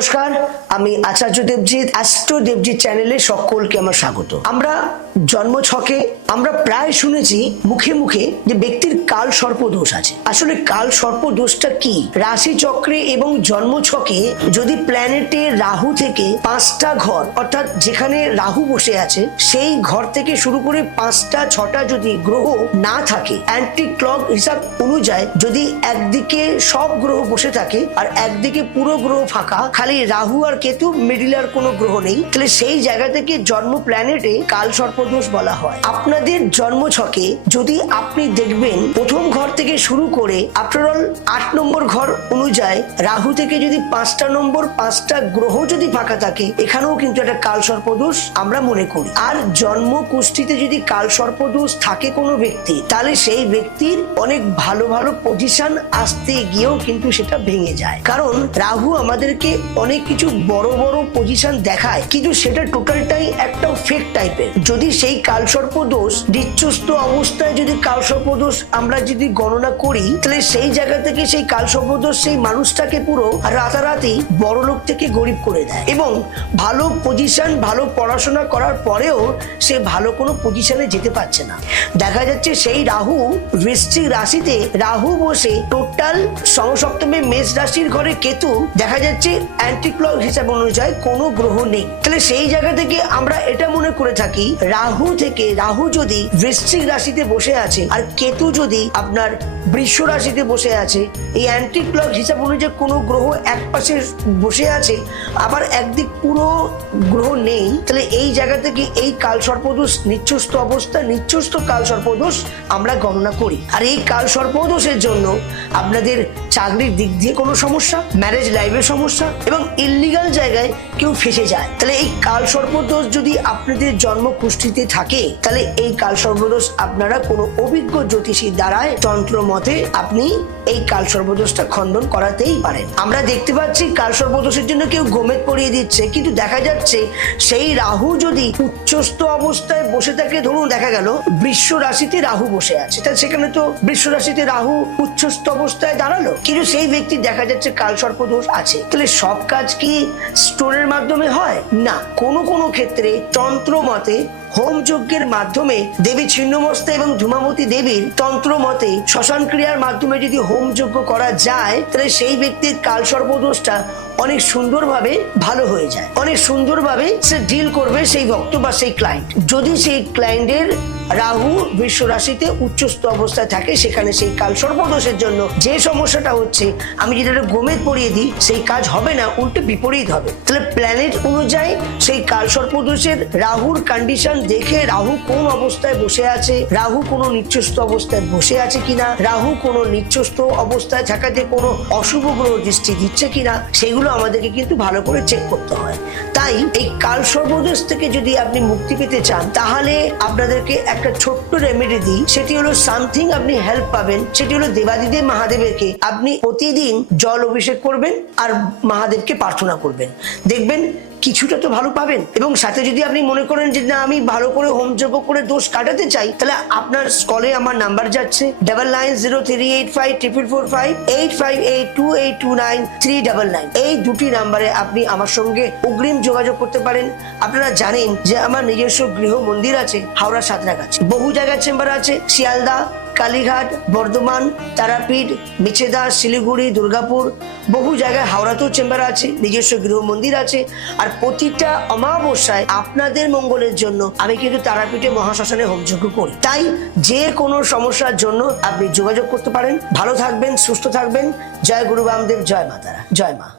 নমস্কার, আমি আচার্য দেবজিৎ অ্যাস্ট্রো দেবজিৎ চ্যানেলে সকলকে আমার স্বাগত। আমরা জন্ম ছকে, আমরা প্রায় শুনেছি মুখে মুখে যে ব্যক্তির কাল সর্প দোষ আছে। আসলে কাল সর্প দোষটা কি? রাশি চক্রে এবং জন্ম ছকে যদি প্ল্যানেটে রাহু থেকে পাঁচটা ঘর, অর্থাৎ যেখানে রাহু বসে আছে, সেই ঘর থেকে শুরু করে পাঁচটা, ছটা যদি গ্রহ না থাকে অ্যান্টি ক্লক হিসাব অনুযায়ী যদি একদিকে সব গ্রহ বসে থাকে আর একদিকে পুরো গ্রহ ফাঁকা, খালি রাহু আর কেতু মিডিল আর কোনো গ্রহ নেই। তাহলে সেই জায়গা থেকে জন্ম প্ল্যানেটে কাল সর্পদোষ বলা হয়। আপনাদের জন্ম ছকে যদি আপনি দেখবেন প্রথম ঘর থেকে শুরু করে আফটার অল আট নম্বর ঘর অনুযায়ী রাহু থেকে যদি পাঁচটা নম্বর, পাঁচটা গ্রহ যদি ফাঁকা থাকে, এখানেও কিন্তু একটা কাল সর্পদোষ আমরা মনে করি। আর জন্ম কুষ্ঠিতে যদি কাল সর্পদোষ থাকে কোনো ব্যক্তি, তাহলে সেই ব্যক্তির অনেক ভালো ভালো পজিশন আসতে গিয়েও কিন্তু সেটা ভেঙে যায়। কারণ রাহু আমাদেরকে অনেক কিছু বড় বড় পজিশন দেখায়, কিন্তু সেটা টোটালটাই একটা ফেক টাইপের যদি সেই কালসর্প দোষ নিচ্ছস্ত অবস্থায় যদি কালসর্প দোষ আমরা যদি গণনা করি, তাহলে সেই জায়গা থেকে সেই কালসর্প দোষ সেই মানুষটাকে পুরো রাতারাতি বড় লোক থেকে গরিব করে দেয়। এবং ভালো পজিশন ভালো পড়াশোনা করার পরেও সে ভালো কোনো পজিশনে যেতে পারছে না। দেখা যাচ্ছে সেই রাহু বৃশ্চিক রাশিতে, রাহু বসে টোটাল সমসপ্তমে মেষ রাশির ঘরে কেতু, দেখা যাচ্ছে অ্যান্টিক্লক হিসাব অনুযায়ী কোনো গ্রহ নেই। তাহলে সেই জায়গা থেকে আমরা এটা মনে করে থাকি, রাহু থেকে, রাহু যদি বৃশ্চিক রাশিতে বসে আছে আর কেতু যদি আপনার বৃষ রাশিতে বসে আছে, এই অ্যান্টিক্লক হিসাব অনুযায়ী কোনো গ্রহ এক পাশে বসে আছে, আবার একদিক পুরো গ্রহ নেই, তাহলে এই জায়গা থেকে এই কাল সর্পদোষ নিচ্ছস্ত অবস্থা নিচ্ছস্ত কাল সর্পদোষ আমরা গণনা করি। আর এই কাল সর্পদোষের জন্য আপনাদের চাকরির দিক দিয়ে কোনো সমস্যা ম্যারেজ লাইফের সমস্যা, এবং ইলিগাল জায়গায় কেউ ফেসে যায়। তাহলে এই কাল সর্পদোষ যদি আপনাদের জন্ম কুষ্ঠিতে থাকে, তাহলে এই কাল সর্পদোষ আপনারা কোনো অভিজ্ঞ জ্যোতিষীর দ্বারায় তন্ত্র মতে আপনি এই কাল সর্বদোষটা খণ্ডন করাতেই পারেন। আমরা দেখতে পাচ্ছি কাল সর্বদোষের জন্য কেউ গোমেদ পরিয়ে দিচ্ছে, কিন্তু দেখা যাচ্ছে সেই রাহু যদি উচ্চস্থ অবস্থায় বসে থাকে, ধরুন দেখা গেল বৃষ রাশিতে রাহু বসে আছে, তাহলে সেখানে তো বৃষ রাশিতে রাহু উচ্চস্থ অবস্থায় দাঁড়াল। কিন্তু সেই ব্যক্তি দেখা যাচ্ছে কাল সর্পদোষ আছে। তাহলে সব কাজ কি স্টোনের মাধ্যমে হয়? না, কোনো কোনো ক্ষেত্রে তন্ত্র মতে হোম যজ্ঞের মাধ্যমে দেবী ছিন্নমস্তা এবং ধূমাবতী দেবীর তন্ত্র মতে শ্মশান ক্রিয়ার মাধ্যমে যদি হোম যজ্ঞ করা যায়, তাহলে সেই ব্যক্তির কাল সর্বদোষটা অনেক সুন্দরভাবে ভালো হয়ে যায়। অনেক সুন্দরভাবে সে ডিল করবে সেই ভক্ত বা সেই ক্লায়েন্ট যদি সেই ক্লায়েন্টের রাহু বিশ্ব রাশিতে উচ্চস্থ অবস্থায় থাকে, সেখানে সেই কাল সর্বদোষের জন্য যে সমস্যাটা হচ্ছে, আমি যদি একটা গোমেদ পড়িয়ে দিই, সেই কাজ হবে না, উল্টে বিপরীত হবে। তাহলে প্ল্যানেট অনুযায়ী সেই কাল সর্পদোষের রাহুর কন্ডিশন দেখে রাহু কোন অবস্থায় বসে আছে, রাহু কোনো নিচ্ছস্থ অবস্থায় বসে আছে কিনা, রাহু কোনো নিচ্ছস্থ অবস্থায় থাকাতে কোনো অশুভ গ্রহ দৃষ্টি দিচ্ছে কিনা, সেগুলো আমাদেরকে কিন্তু ভালো করে চেক করতে হয়। তাই এই কাল সর্বদোষ থেকে যদি আপনি মুক্তি পেতে চান, তাহলে আপনাদেরকে একটা ছোট্ট রেমেডি দিই। সেটি হলো সামথিং আপনি হেল্প পাবেন। সেটি হলো দেবাদিদেব মহাদেবেরকে আপনি প্রতিদিন জল অভিষেক করবেন আর মহাদেবকে প্রার্থনা করবেন। দেখবেন কিছুটা তো ভালো পাবেন। এবং সাথে যদি আপনি মনে করেন যে, না, আমি ভালো করে হোম যোগ করে দোষ কাটাতে চাই, তাহলে আপনার স্কলে আমার নাম্বার যাচ্ছে। Double nine zero three eight five triple four five eight five eight two eight two nine three double nine এই দুটি নাম্বারে আপনি আমার সঙ্গে অগ্রিম যোগাযোগ করতে পারেন। আপনারা জানেন যে, আমার নিজস্ব গৃহ মন্দির আছে, হাওড়া সাঁতরাগাছি বহু জায়গায় চেম্বার আছে, শিয়ালদা কালীঘাট, বর্ধমান, তারাপীঠ, মিছেদা, শিলিগুড়ি, দুর্গাপুর, বহু জায়গায় হাওড়াতেও চেম্বার আছে, নিজস্ব গৃহ মন্দির আছে, আর প্রতিটা অমাবস্যায় আপনাদের মঙ্গলের জন্য আমি কিন্তু তারাপীঠে মহাশ্মশানে হোমযজ্ঞ করি। তাই যে কোনো সমস্যার জন্য আপনি যোগাযোগ করতে পারেন। ভালো থাকবেন, সুস্থ থাকবেন। জয় গুরু বামদেব, জয় মাতারা জয় মা।